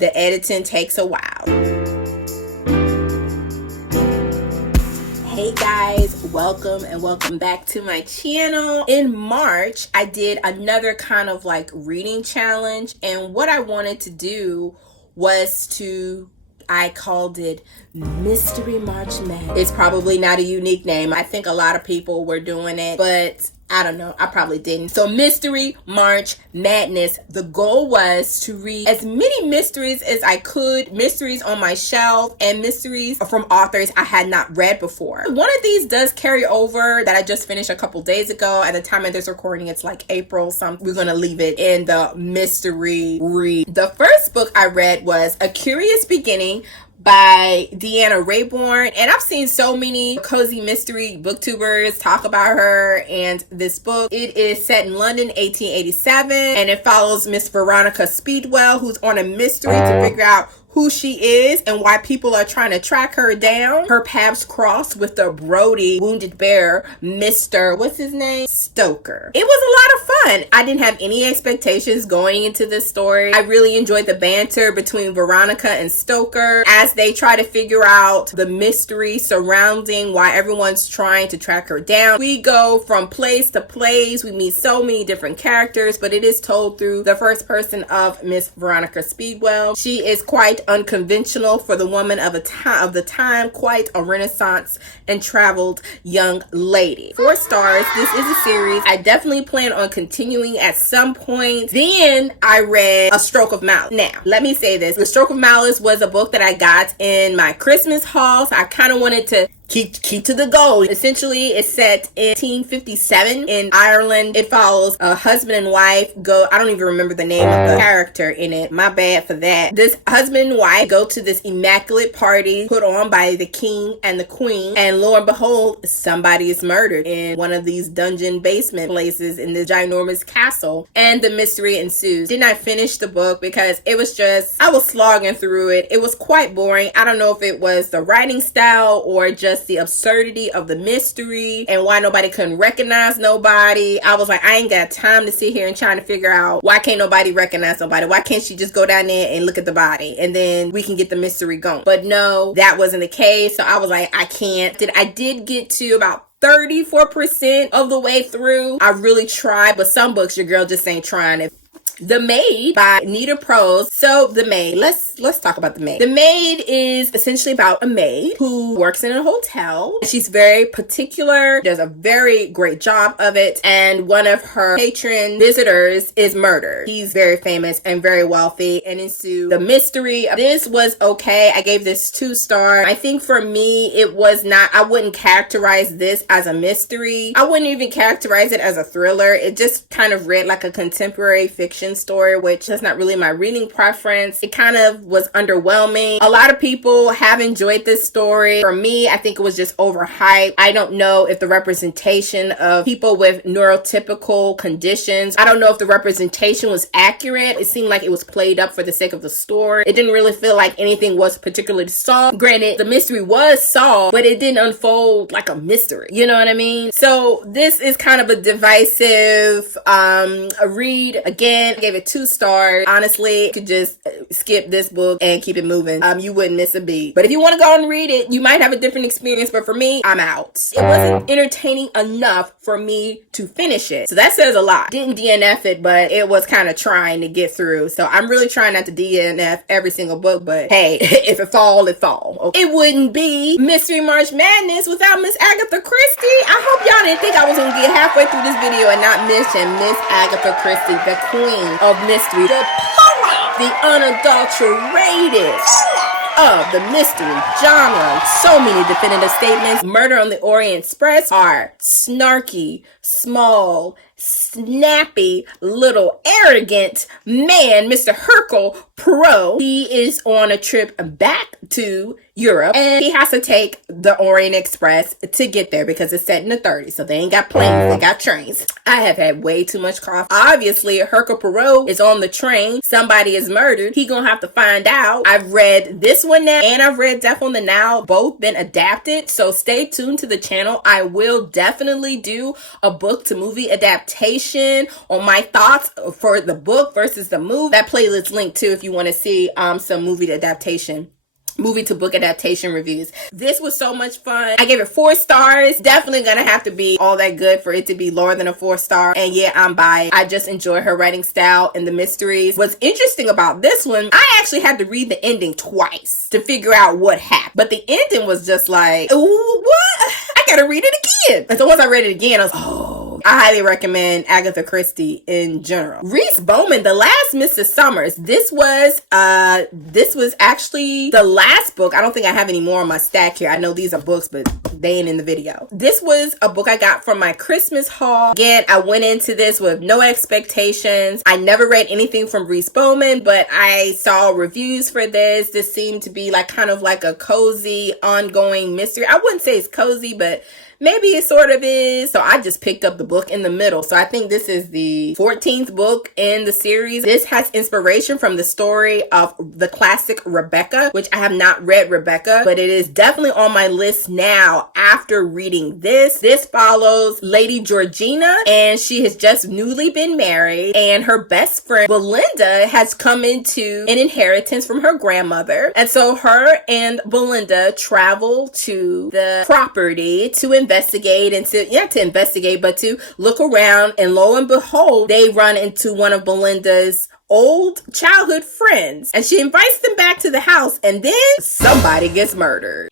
The editing takes a while. Hey guys, welcome back to my channel. In March, I did another kind of like reading challenge, and what I wanted to do was I called it Mystery March Madness. It's probably not a unique name. I think a lot of people were doing it, but I don't know. I probably didn't. So Mystery March Madness. The goal was to read as many mysteries as I could. Mysteries on my shelf and mysteries from authors I had not read before. One of these does carry over that I just finished a couple days ago. At the time of this recording, it's like April something. We're going to leave it in the mystery read. The first book I read was A Curious Beginning by Deanna Raybourn, and I've seen so many cozy mystery booktubers talk about her and this book. It is set in London, 1887, and it follows Miss Veronica Speedwell, who's on a mystery to figure out who she is and why people are trying to track her down. Her paths cross with the Brody wounded bear, Mr. what's his name? Stoker. It was a lot of fun. I didn't have any expectations going into this story. I really enjoyed the banter between Veronica and Stoker as they try to figure out the mystery surrounding why everyone's trying to track her down. We go from place to place. We meet so many different characters, but it is told through the first person of Miss Veronica Speedwell. She is quite unconventional for the woman of the time, quite a renaissance and traveled young lady. 4 stars. This is a series I definitely plan on continuing at some point. Then I read A Stroke of Malice. Now, let me say this. The Stroke of Malice was a book that I got in my Christmas haul, so I kind of wanted to keep to the goal. Essentially, it's set in 1857 in Ireland. It follows a husband and wife I don't even remember the name of the character in it. My bad for that. This husband and wife go to this immaculate party put on by the king and the queen, and lo and behold, somebody is murdered in one of these dungeon basement places in this ginormous castle, and the mystery ensues. Did not finish the book because I was slogging through it. It was quite boring. I don't know if it was the writing style or just the absurdity of the mystery and why nobody couldn't recognize nobody. I was like, I ain't got time to sit here and trying to figure out why can't nobody recognize nobody. Why can't she just go down there and look at the body and then we can get the mystery going? But no, that wasn't the case. So I was like, I can't. I did get to about 34% of the way through. I really tried, but some books your girl just ain't trying it. The Maid by Nita Prose. So The Maid, let's talk about The Maid. The Maid is essentially about a maid who works in a hotel. She's very particular, does a very great job of it, and one of her patron visitors is murdered. He's very famous and very wealthy, and ensues the mystery. This was okay. I gave this 2 stars. I think for me, I wouldn't characterize this as a mystery. I wouldn't even characterize it as a thriller. It just kind of read like a contemporary fiction story, which is not really my reading preference. It kind of was underwhelming. A lot of people have enjoyed this story. For me, I think it was just overhyped. I don't know if the representation of people with neurotypical conditions, I don't know if the representation was accurate. It seemed like it was played up for the sake of the story. It didn't really feel like anything was particularly solved. Granted, the mystery was solved, but it didn't unfold like a mystery. You know what I mean? So this is kind of a divisive read. Again, I gave it 2 stars. Honestly, you could just skip this book and keep it moving. You wouldn't miss a beat. But if you want to go and read it, you might have a different experience. But for me, I'm out. It wasn't entertaining enough for me to finish it. So that says a lot. Didn't DNF it, but it was kind of trying to get through. So I'm really trying not to DNF every single book. But hey, if it fall, it fall. Okay. It wouldn't be Mystery March Madness without Miss Agatha Christie. I hope y'all didn't think I was going to get halfway through this video and not mention Miss Agatha Christie, the queen of mystery, the unadulterated of the mystery genre. So many definitive statements. Murder on the Orient Express are snarky, small, snappy, little arrogant man, Mr. Hercule Poirot. He is on a trip back to Europe, and he has to take the Orient Express to get there because it's set in the 30s, so they ain't got planes, they got trains. I have had way too much coffee. Obviously, Hercule Poirot is on the train. Somebody is murdered. He gonna have to find out. I've read this one now, and I've read Death on the Nile. Both been adapted, so stay tuned to the channel. I will definitely do a book to movie adaptation on my thoughts for the book versus the movie. That playlist link too if you want to see some movie to book adaptation reviews. This was so much fun. I gave it 4 stars. Definitely gonna have to be all that good for it to be lower than a 4-star. And yeah, I'm biased. I just enjoy her writing style and the mysteries. What's interesting about this one, I actually had to read the ending twice to figure out what happened. But the ending was just like, ooh, what? I gotta read it again. And so once I read it again, I was, oh, I highly recommend Agatha Christie in general. Reese Bowman, The Last Mrs. Summers. This was actually the last book. I don't think I have any more on my stack here. I know these are books, but they ain't in the video. This was a book I got from my Christmas haul. Again, I went into this with no expectations. I never read anything from Reese Bowman, but I saw reviews for this. This seemed to be like kind of like a cozy, ongoing mystery. I wouldn't say it's cozy, but maybe it sort of is. So I just picked up the book in the middle. So I think this is the 14th book in the series. This has inspiration from the story of the classic Rebecca, which I have not read Rebecca, but it is definitely on my list now after reading this. This follows Lady Georgina, and she has just newly been married, and her best friend Belinda has come into an inheritance from her grandmother. And so her and Belinda travel to the property to investigate and to look around, and lo and behold, they run into one of Belinda's old childhood friends, and she invites them back to the house, and then somebody gets murdered.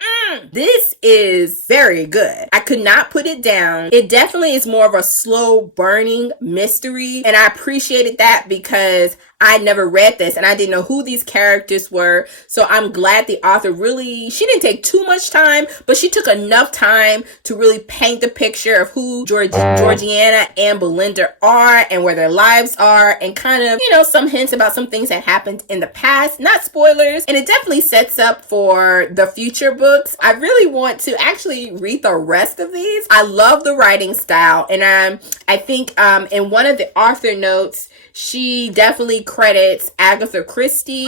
This is very good. I could not put it down. It definitely is more of a slow burning mystery, and I appreciated that because I never read this and I didn't know who these characters were. So I'm glad the author she didn't take too much time, but she took enough time to really paint the picture of who Georgiana and Belinda are and where their lives are, and kind of, some hints about some things that happened in the past. Not spoilers. And it definitely sets up for the future books. I really want to actually read the rest of these. I love the writing style, and I think in one of the author notes, she definitely credits Agatha Christie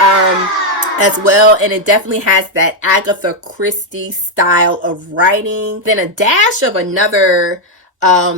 as well, and it definitely has that Agatha Christie style of writing. Then a dash of another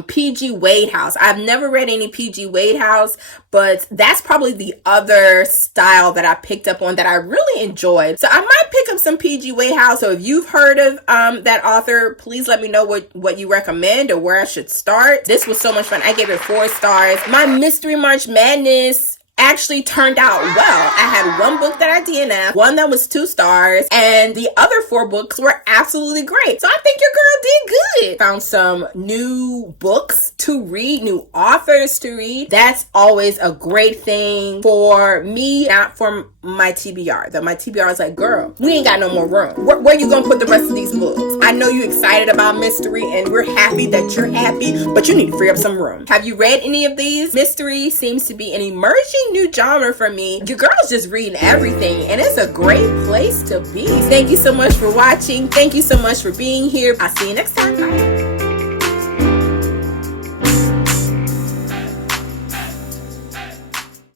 P.G. Wadehouse. I've never read any P.G. Wadehouse, but that's probably the other style that I picked up on that I really enjoyed. So I might pick up some P.G. Wadehouse. So if you've heard of that author, please let me know what you recommend or where I should start. This was so much fun. I gave it 4 stars. My Mystery March Madness actually turned out well. I had one book that I DNF'd, one that was 2 stars, and the other 4 books were absolutely great. So I think your girl did good. Found some new books to read, new authors to read. That's always a great thing for me, not for my TBR. Though my TBR is like, girl, we ain't got no more room. Where you gonna put the rest of these books? I know you're excited about mystery, and we're happy that you're happy, but you need to free up some room. Have you read any of these? Mystery seems to be an emerging new genre for me. Your girl's just reading everything, and it's a great place to be. Thank you so much for watching. Thank you so much for being here. I'll see you next time. Bye.